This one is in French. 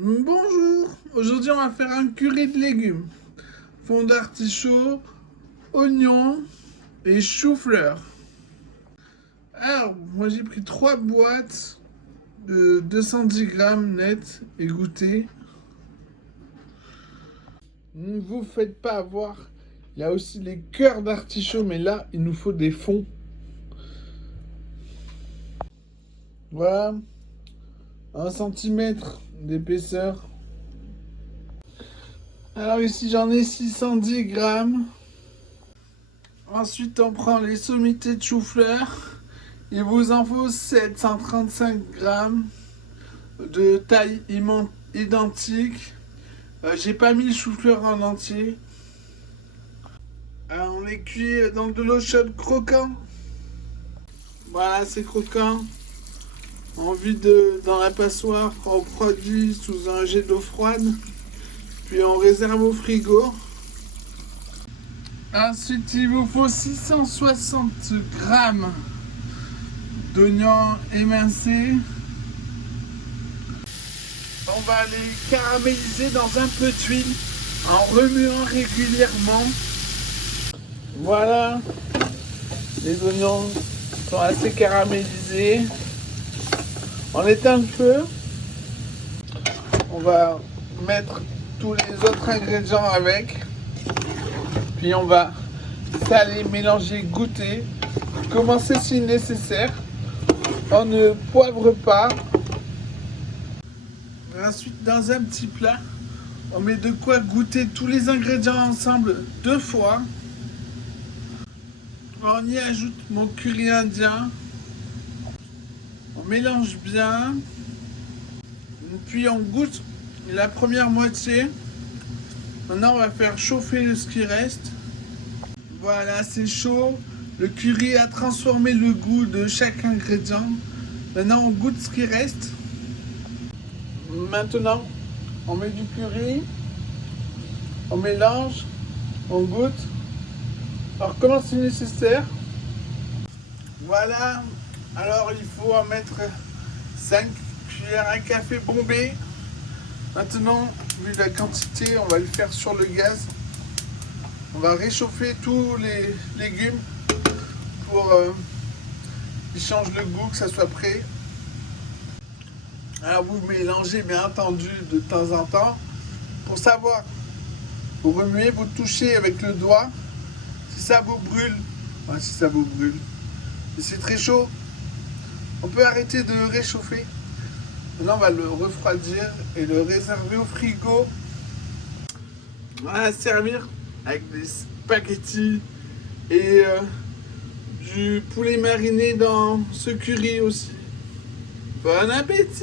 Bonjour, aujourd'hui on va faire un curry de légumes. Fond d'artichaut, oignons et chou-fleur. Alors, moi j'ai pris 3 boîtes de 210 grammes net égouttées. Ne vous faites pas avoir, il y a aussi les cœurs d'artichaut, mais là il nous faut des fonds. Voilà, 1 cm d'épaisseur. Alors ici j'en ai 610 grammes. Ensuite on prend les sommités de chou-fleur. Il vous en faut 735 grammes de taille identique. J'ai pas mis le chou-fleur en entier. On les cuit dans de l'eau chaude croquant. Voilà, c'est croquant. On vide dans la passoire, on refroidit sous un jet d'eau froide. Puis on réserve au frigo. Ensuite, il vous faut 660 grammes d'oignons émincés. On va les caraméliser dans un peu d'huile en remuant régulièrement. Voilà, les oignons sont assez caramélisés. On éteint le feu. On va mettre tous les autres ingrédients avec. Puis on va saler, mélanger, goûter. Commencer si nécessaire. On ne poivre pas. Ensuite, dans un petit plat, on met de quoi goûter tous les ingrédients ensemble 2 fois. On y ajoute mon curry indien. On mélange bien. Puis on goûte la première moitié. Maintenant, on va faire chauffer ce qui reste. Voilà, c'est chaud. Le curry a transformé le goût de chaque ingrédient. Maintenant, on goûte ce qui reste. Maintenant, on met du curry. On mélange. On goûte. On recommence si nécessaire. Voilà. Alors, il faut en mettre 5 cuillères à café bombées. Maintenant, vu la quantité, on va le faire sur le gaz. On va réchauffer tous les légumes pour qu'ils changent le goût, que ça soit prêt. Alors vous mélangez bien entendu de temps en temps. Pour savoir, vous remuez, vous touchez avec le doigt. Si ça vous brûle, si ça vous brûle, si c'est très chaud, on peut arrêter de réchauffer. Maintenant, on va le refroidir et le réserver au frigo. On va servir avec des spaghettis et du poulet mariné dans ce curry aussi. Bon appétit!